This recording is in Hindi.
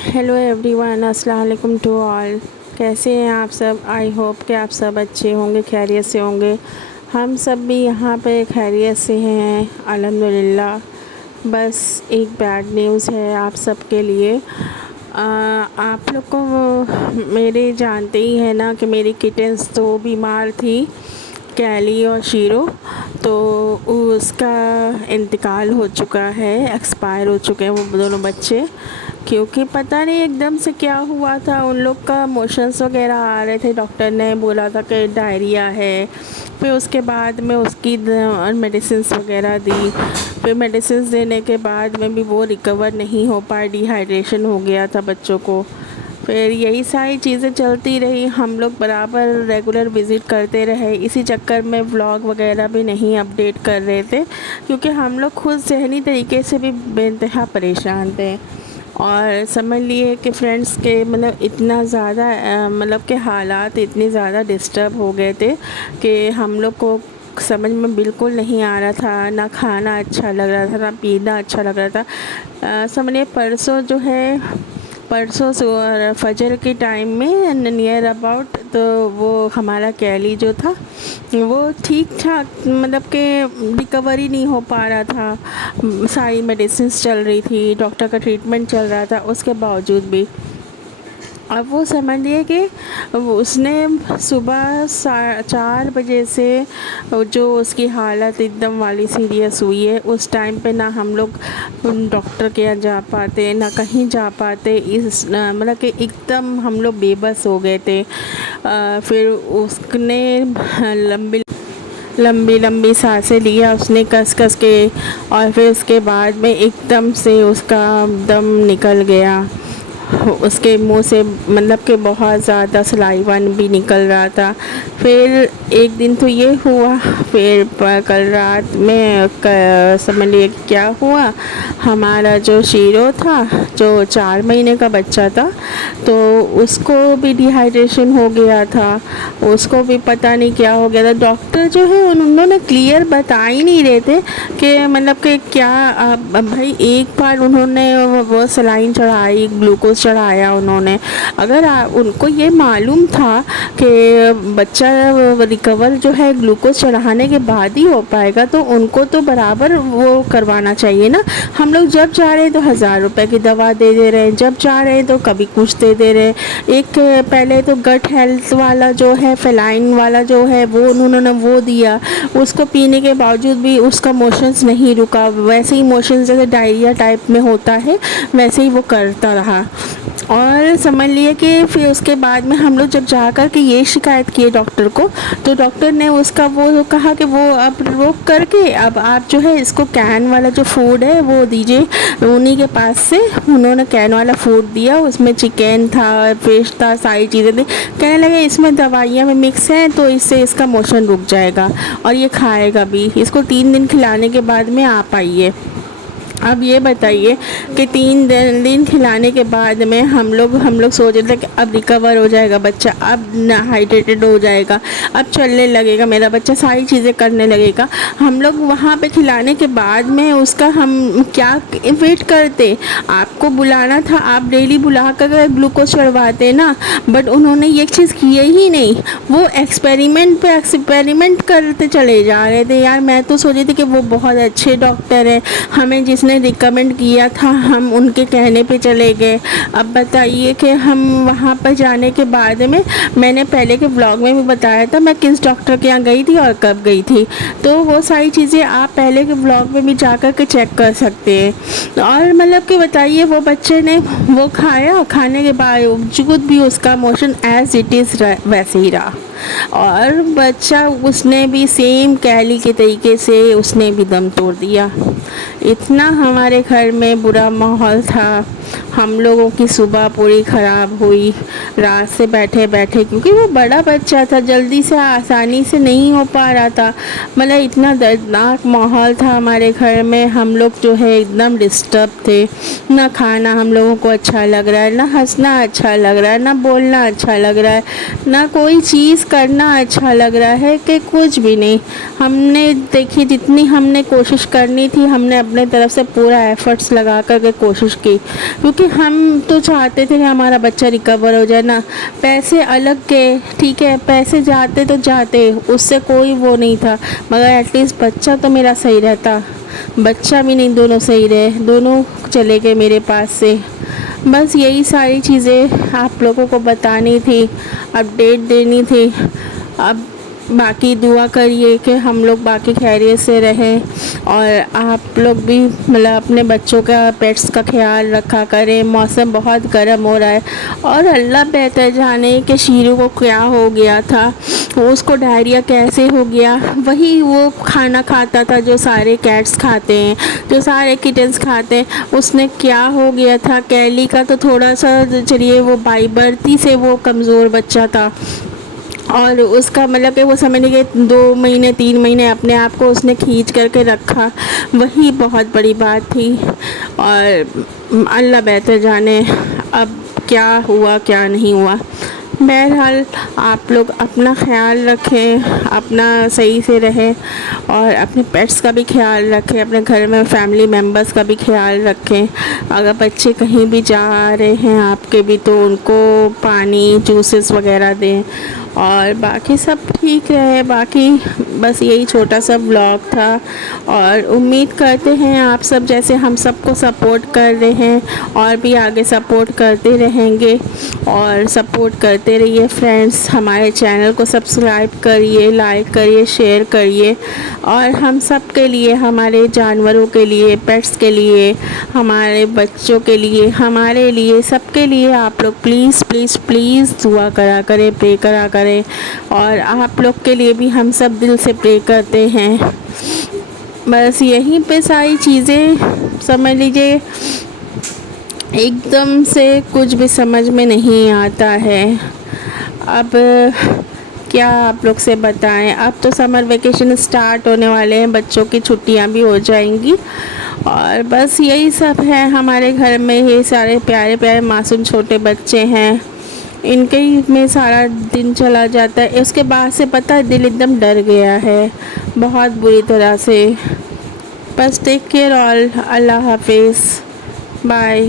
हेलो एवरीवन, अस्सलाम वालेकुम टू ऑल। कैसे हैं आप सब? आई होप कि आप सब अच्छे होंगे, खैरियत से होंगे। हम सब भी यहाँ पे खैरियत से हैं अल्हम्दुलिल्लाह। बस एक बैड न्यूज़ है आप सब के लिए। आप लोग को मेरे जानते ही हैं ना कि मेरी किटन्स तो बीमार थी, कैली और शीरो। तो उसका इंतकाल हो चुका है, एक्सपायर हो चुके हैं वो दोनों बच्चे। क्योंकि पता नहीं एकदम से क्या हुआ था, उन लोग का मोशंस वगैरह आ रहे थे। डॉक्टर ने बोला था कि डायरिया है। फिर उसके बाद में उसकी मेडिसिन्स वगैरह दी। फिर मेडिसिन्स देने के बाद में भी वो रिकवर नहीं हो पाए, डिहाइड्रेशन हो गया था बच्चों को। फिर यही सारी चीज़ें चलती रही, हम लोग बराबर रेगुलर विज़िट करते रहे। इसी चक्कर में व्लॉग वगैरह भी नहीं अपडेट कर रहे थे, क्योंकि हम लोग खुद ज़हनी तरीके से भी बेइंतहा परेशान थे। और समझ लिए कि फ्रेंड्स के मतलब इतना ज़्यादा मतलब के हालात इतने ज़्यादा डिस्टर्ब हो गए थे कि हम लोग को समझ में बिल्कुल नहीं आ रहा था। ना खाना अच्छा लग रहा था, ना पीना अच्छा लग रहा था। समझिए परसों जो है, परसों फजर के टाइम में नियर अबाउट, तो वो हमारा कैली जो था वो ठीक ठाक मतलब कि रिकवरी नहीं हो पा रहा था। सारी मेडिसिन्स चल रही थी, डॉक्टर का ट्रीटमेंट चल रहा था, उसके बावजूद भी अब वो समझिए कि उसने सुबह 4 बजे से जो उसकी हालत एकदम वाली सीरियस हुई है, उस टाइम पे ना हम लोग डॉक्टर के यहाँ जा पाते, ना कहीं जा पाते। इस मतलब कि एकदम हम लोग बेबस हो गए थे। फिर उसने लंबी लंबी लंबी सांसें लिया उसने कस कस के, और फिर उसके बाद में एकदम से उसका दम निकल गया। उसके मुंह से मतलब कि बहुत ज़्यादा सलाइवन भी निकल रहा था। फिर एक दिन तो ये हुआ, फिर कल रात में समझ लिए क्या हुआ। हमारा जो शीरो था, जो 4 महीने का बच्चा था, तो उसको भी डिहाइड्रेशन हो गया था। उसको भी पता नहीं क्या हो गया था। डॉक्टर जो है उन्होंने क्लियर बता ही नहीं रहे थे कि मतलब कि क्या। भाई एक बार उन्होंने वो सलाइन चढ़ाई, ग्लूकोज चढ़ाया उन्होंने। अगर उनको ये मालूम था कि बच्चा रिकवर जो है ग्लूकोज चढ़ाने के बाद ही हो पाएगा, तो उनको तो बराबर वो करवाना चाहिए ना। हम लोग जब जा रहे हैं तो 1000 रुपए की दवा दे रहे हैं, जब जा रहे हैं तो कभी कुछ दे रहे हैं। एक पहले तो गट हेल्थ वाला जो है, फेलाइन वाला जो है, वो उन्होंने वो दिया। उसको पीने के बावजूद भी उसका मोशंस नहीं रुका, वैसे ही मोशंस जैसे डायरिया टाइप में होता है वैसे ही वो करता रहा। और समझ लिए कि फिर उसके बाद में हम लोग जब जा कर के ये शिकायत किए डॉक्टर को, तो डॉक्टर ने उसका वो कहा कि वो अब रोक करके अब आप जो है इसको कैन वाला जो फूड है वो दीजिए। उन्हीं के पास से उन्होंने कैन वाला फूड दिया, उसमें चिकन था, फिश था, सारी चीज़ें थी। कहने लगे इसमें दवाइयाँ में मिक्स हैं तो इससे इसका मोशन रुक जाएगा और ये खाएगा भी। इसको 3 दिन खिलाने के बाद में आप आइए। अब ये बताइए कि 3 दिन खिलाने के बाद में हम लोग सोच रहे थे कि अब रिकवर हो जाएगा बच्चा, अब हाइड्रेटेड हो जाएगा, अब चलने लगेगा मेरा बच्चा, सारी चीज़ें करने लगेगा। हम लोग वहाँ पे खिलाने के बाद में उसका हम क्या वेट करते। आपको बुलाना था, आप डेली बुला कर ग्लूकोज चढ़वाते ना, बट उन्होंने ये चीज़ की ही नहीं। वो एक्सपेरिमेंट पे एक्सपेरिमेंट करते चले जा रहे थे। यार मैं तो सोची थी कि वो बहुत अच्छे डॉक्टर हैं, हमें जिसने रिकमेंड किया था हम उनके कहने पे चले गए। अब बताइए कि हम वहाँ पर जाने के बाद में, मैंने पहले के ब्लॉग में भी बताया था मैं किस डॉक्टर के यहाँ गई थी और कब गई थी, तो वो सारी चीज़ें आप पहले के ब्लॉग में भी जा कर के चेक कर सकते हैं। और मतलब कि बताइए वो बच्चे ने वो खाया, खाने के बावजूद भी उसका मोशन एज इट इज़ वैसे ही रहा। और बच्चा उसने भी सेम कैली के तरीके से उसने भी दम तोड़ दिया। इतना हमारे घर में बुरा माहौल था, हम लोगों की सुबह पूरी ख़राब हुई रात से बैठे बैठे, क्योंकि वो बड़ा बच्चा था, जल्दी से आसानी से नहीं हो पा रहा था। मतलब इतना दर्दनाक माहौल था हमारे घर में, हम लोग जो है एकदम डिस्टर्ब थे। ना खाना हम लोगों को अच्छा लग रहा है, ना हंसना अच्छा लग रहा है, ना बोलना अच्छा लग रहा है, ना कोई चीज़ करना अच्छा लग रहा है कि कुछ भी नहीं। हमने देखिए जितनी हमने कोशिश करनी थी, हमने अपने तरफ से पूरा एफ़र्ट्स लगा कर के कोशिश की, क्योंकि हम तो चाहते थे कि हमारा बच्चा रिकवर हो जाए ना। पैसे अलग के, ठीक है, पैसे जाते तो जाते, उससे कोई वो नहीं था, मगर एटलीस्ट बच्चा तो मेरा सही रहता। बच्चा भी नहीं, दोनों सही रहे, दोनों चले गए मेरे पास से। बस यही सारी चीज़ें आप लोगों को बतानी थी, अपडेट देनी थी। अब बाकी दुआ करिए कि हम लोग बाकी खैरियत से रहें, और आप लोग भी मतलब अपने बच्चों का, पेट्स का ख्याल रखा करें। मौसम बहुत गर्म हो रहा है, और अल्लाह बेहतर जाने कि शीरू को क्या हो गया था, उसको डायरिया कैसे हो गया। वही वो खाना खाता था जो सारे कैट्स खाते हैं, जो सारे किटन्स खाते हैं, उसने क्या हो गया था। कैली का तो थोड़ा सा चलिए वो बाई बर्थ ही से वो कमज़ोर बच्चा था, और उसका मतलब कि वो समझ लीजिए 2 महीने 3 महीने अपने आप को उसने खींच करके रखा, वही बहुत बड़ी बात थी। और अल्लाह बेहतर जाने अब क्या हुआ क्या नहीं हुआ। बहरहाल आप लोग अपना ख्याल रखें, अपना सही से रहें, और अपने पेट्स का भी ख्याल रखें, अपने घर में फैमिली मेम्बर्स का भी ख्याल रखें। अगर बच्चे कहीं भी जा रहे हैं आपके भी, तो उनको पानी जूसेस वगैरह दें, और बाकी सब ठीक रहे। बाकी बस यही छोटा सा ब्लॉग था, और उम्मीद करते हैं आप सब जैसे हम सबको सपोर्ट कर रहे हैं और भी आगे सपोर्ट करते रहेंगे। और सपोर्ट करते रहिए फ्रेंड्स, हमारे चैनल को सब्सक्राइब करिए, लाइक करिए, शेयर करिए। और हम सब के लिए, हमारे जानवरों के लिए, पेट्स के लिए, हमारे बच्चों के लिए, हमारे लिए, सबके लिए आप लोग प्लीज़ प्लीज़ प्लीज़ दुआ करा करें, प्रे करा करें। और आप लोग के लिए भी हम सब दिल से प्रे करते हैं। बस यहीं पे सारी चीज़ें समझ लीजिए, एकदम से कुछ भी समझ में नहीं आता है। अब क्या आप लोग से बताएं, अब तो समर वेकेशन स्टार्ट होने वाले हैं, बच्चों की छुट्टियां भी हो जाएंगी, और बस यही सब है हमारे घर में। ये सारे प्यारे प्यारे मासूम छोटे बच्चे हैं, इनके ही में सारा दिन चला जाता है। उसके बाद से पता है दिल एकदम डर गया है बहुत बुरी तरह से। बस टेक केयर ऑल, अल्लाह हाफिज़, बाय।